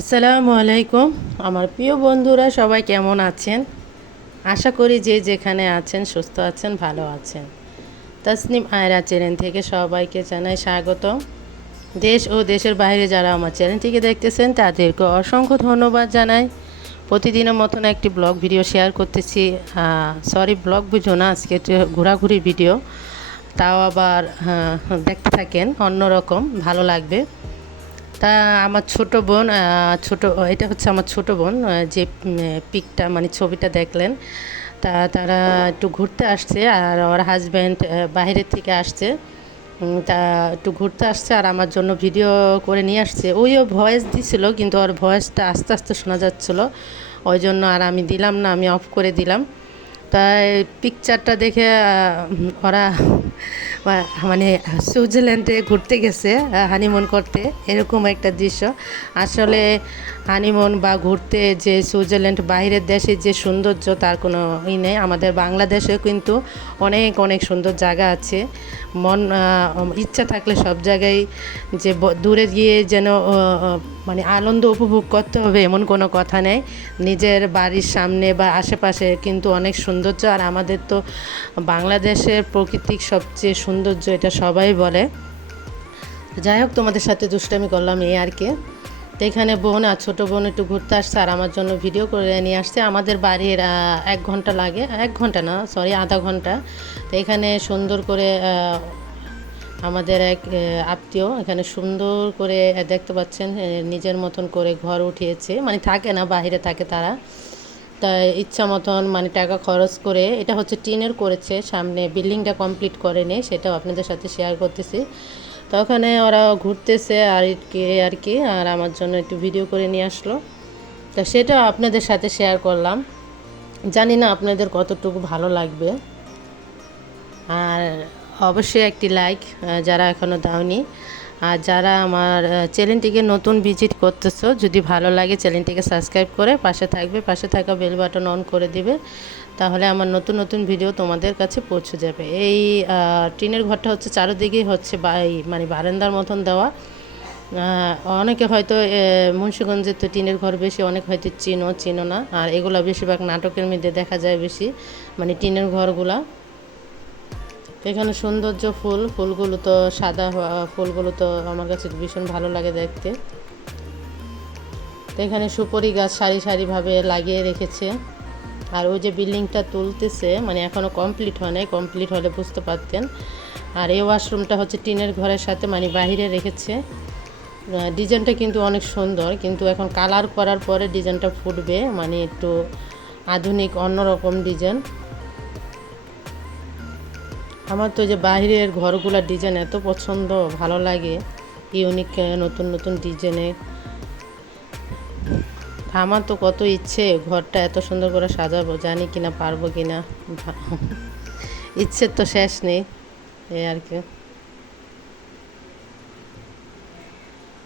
আসসালামু আলাইকুম। আমার প্রিয় বন্ধুরা, সবাই কেমন আছেন? আশা করি যে যেখানে আছেন, সুস্থ আছেন, ভালো আছেন। তাসনিম আয়রা চ্যানেল থেকে সবাইকে জানাই স্বাগত দেশ ও দেশের বাইরে যারা আমার চ্যানেলটিকে দেখতেছেন, তাদেরকে অসংখ্য ধন্যবাদ জানাই। প্রতিদিনের মতন একটি ব্লগ ভিডিও শেয়ার করতেছি। সরি ব্লগ ভিডিও না, আজকে ঘোরাঘুরি ভিডিও। তাও আবার দেখতে থাকেন, অন্যরকম, ভালো লাগবে। তা আমার ছোট বোন ছোট, এটা হচ্ছে আমার ছোট বোন যে পিকটা মানে ছবিটা দেখলেন। তা তারা একটু ঘুরতে আসছে আর ওর হাজব্যান্ড বাইরের থেকে আসছে। তা একটু ঘুরতে আসছে আর আমার জন্য ভিডিও করে নিয়ে আসছে। ওইও ভয়েস দিছিল, কিন্তু ওর ভয়েসটা আস্তে আস্তে শোনা যাচ্ছিল। ওই জন্য আর আমি দিলাম না, আমি অফ করে দিলাম। তাই পিকচারটা দেখে ওরা মানে সুইজারল্যান্ডে ঘুরতে গেছে হানিমুন করতে। এরকম একটা দৃশ্য। আসলে হানিমুন বা ঘুরতে যে সুইজারল্যান্ড বাইরের দেশে যে সৌন্দর্য, তার কোনো ই নেই। আমাদের বাংলাদেশেও কিন্তু অনেক অনেক সুন্দর জায়গা আছে। মন ইচ্ছা থাকলে সব জায়গায় যে দূরে গিয়ে যেন মানে আনন্দ উপভোগ করতে হবে, এমন কোনো কথা নেই। নিজের বাড়ির সামনে বা আশেপাশে কিন্তু অনেক সৌন্দর্য। আর আমাদের তো বাংলাদেশের প্রকৃতিক সবচেয়ে সৌন্দর্য এটা সবাই বলে। যাই হোক, তোমাদের সাথে দুষ্টামি করলাম এই আর কি। তো এখানে বোন আর ছোটো বোন একটু ঘুরতে আসছে আর আমার জন্য ভিডিও করে নিয়ে আসছে। আমাদের বাড়ির এক ঘণ্টা লাগে। এক ঘণ্টা না সরি আধা ঘণ্টা। তো এখানে সুন্দর করে আমাদের এক আত্মীয় এখানে সুন্দর করে দেখতে পাচ্ছেন নিজের মতন করে ঘর উঠিয়েছে। মানে থাকে না, বাইরে থাকে তারা। তাই ইচ্ছা মতন মানে টাকা খরচ করে এটা হচ্ছে টিনের করেছে, সামনে বিল্ডিংটা কমপ্লিট করেনি, সেটাও আপনাদের সাথে শেয়ার করতেছি। তো ওখানে ওরা ঘুরতেছে আর কি আর কি, আর আমার জন্য একটু ভিডিও করে নিয়ে আসলো। তো সেটাও আপনাদের সাথে শেয়ার করলাম। জানি না আপনাদের কতটুকু ভালো লাগবে। আর অবশ্যই একটি লাইক যারা এখনও দাওনি। আর যারা আমার চ্যানেলটিকে নতুন ভিজিট করতেছো, যদি ভালো লাগে চ্যানেলটিকে সাবস্ক্রাইব করে পাশে থাকবে, পাশে থাকা বেল বাটন অন করে দিবে, তাহলে আমার নতুন নতুন ভিডিও তোমাদের কাছে পৌঁছে যাবে। এই টিনের ঘরটা হচ্ছে চারিদিকেই হচ্ছে মানে বারান্দার মতন দেওয়া। অনেকে হয়তো মুন্সিগঞ্জে তো টিনের ঘর বেশি, অনেক হয়তো চিনো চিনো না, আর এগুলো বেশিরভাগ নাটকের মধ্যে দেখা যায় বেশি মানে টিনের ঘরগুলা। এখানে সৌন্দর্য ফুল, ফুলগুলো তো সাদা ফুলগুলো তো আমার কাছে ভীষণ ভালো লাগে দেখতে। তো এখানে সুপরি গাছ সারি সারিভাবে লাগিয়ে রেখেছে। আর ওই যে বিল্ডিংটা তুলতেছে মানে এখনও কমপ্লিট হয় নাই, কমপ্লিট হলে বুঝতে পারতেন। আর এই ওয়াশরুমটা হচ্ছে টিনের ঘরের সাথে মানে বাহিরে রেখেছে। ডিজাইনটা কিন্তু অনেক সুন্দর, কিন্তু এখন কালার করার পরে ডিজাইনটা ফুটবে মানে একটু আধুনিক, অন্যরকম ডিজাইন। আমার তো যে বাইরের ঘরগুলোর ডিজাইন এত পছন্দ, ভালো লাগে। ইউনিক নতুন নতুন ডিজাইনের আমার তো কত ইচ্ছে ঘরটা এত সুন্দর করে সাজাবো, জানি কিনা পারব কিনা। ইচ্ছের তো শেষ নেই, এই আর কি।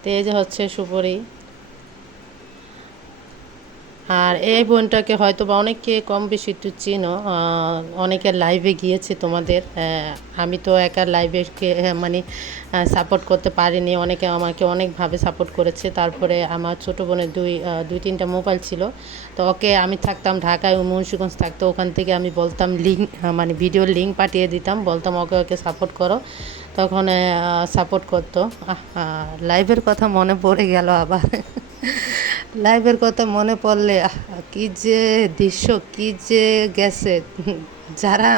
তো এই যে হচ্ছে সুপরি। আর এই বোনটাকে হয়তো বা অনেকে কম বেশি একটু চিনো অনেকের লাইভে গিয়েছে তোমাদের আমি তো একা লাইভে মানে সাপোর্ট করতে পারিনি, অনেকে আমাকে অনেকভাবে সাপোর্ট করেছে, তারপরে আমার ছোটো বোনের দুই দুই তিনটা মোবাইল ছিল, তো ওকে আমি থাকতাম ঢাকায়, ও মুন্সিগঞ্জ থাকতো, ওখান থেকে আমি বলতাম লিঙ্ক মানে ভিডিওর লিঙ্ক পাঠিয়ে দিতাম, বলতাম ওকে ওকে সাপোর্ট করো, তখন সাপোর্ট করতো লাইভের কথা মনে পড়ে গেল আবার। লাইভের কথা মনে পড়লে কি যে দৃশ্য, কি যে গেছে। যারা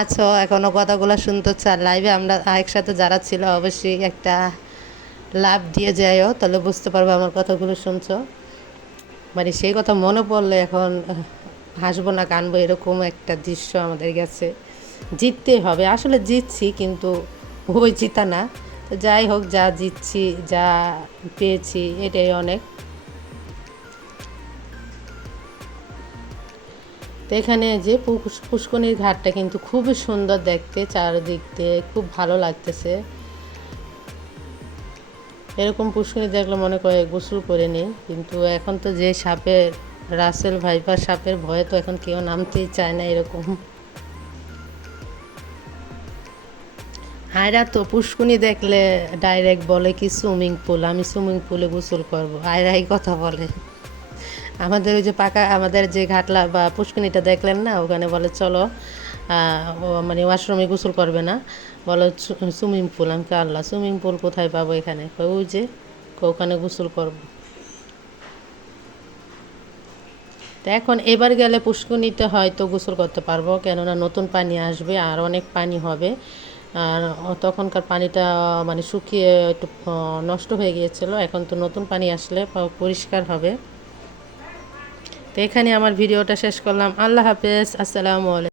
আছো, এখনও কথাগুলো শুনতে চার লাইভে আমরা একসাথে যারা ছিল, অবশ্যই একটা লাভ দিয়ে যাইও, তাহলে বুঝতে পারবে আমার কথাগুলো শুনছো। মানে সেই কথা মনে পড়লে এখন হাসবো না, কানবো, এরকম একটা দৃশ্য আমাদের গেছে। জিততে হবে, আসলে জিতছি, কিন্তু ওই জিতা না। যাই হোক, যা জিতছি, যা পেয়েছি, এটাই অনেক। তো এখানে যে পুষ- পুষ্কনির ঘাটটা কিন্তু খুবই সুন্দর দেখতে, চারদিক দিয়ে খুব ভালো লাগতেছে। এরকম পুষ্কনি দেখলে মনে করে গোসল করে নিই কিন্তু এখন তো যে সাপের, রাসেল ভাইপার সাপের ভয়ে তো এখন কেউ নামতেই চায় না এরকম। আয়রা তো পুষ্কুনি দেখলে ডাইরেক্ট বলে কি, সুইমিং পুল, আমি সুইমিং পুলে গোসল করব। আয়রা এই কথা বলে। আমাদের ওই যে পাকা, আমাদের যে ঘাটলা বা পুষ্কুনিটা দেখলেন না, ওখানে বলে, চলো মানে ওয়াশরুমে গোসল করবে না। বলো সুইমিং পুল। আমি কে আল্লাহ, সুইমিং পুল কোথায় পাবো এখানে? ওই যে, ওখানে গোসল করব। তো এখন এবার গেলে পুষ্কুনিতে হয়তো গোসল করতে পারব, কেননা নতুন পানি আসবে আর অনেক পানি হবে। আর তখনকার পানিটা মানে শুকিয়ে একটু নষ্ট হয়ে গিয়েছিল। এখন তো নতুন পানি আসলে পরিষ্কার হবে। তো এখানে আমার ভিডিওটা শেষ করলাম। আল্লাহ হাফেজ। আসসালামু আলাইকুম।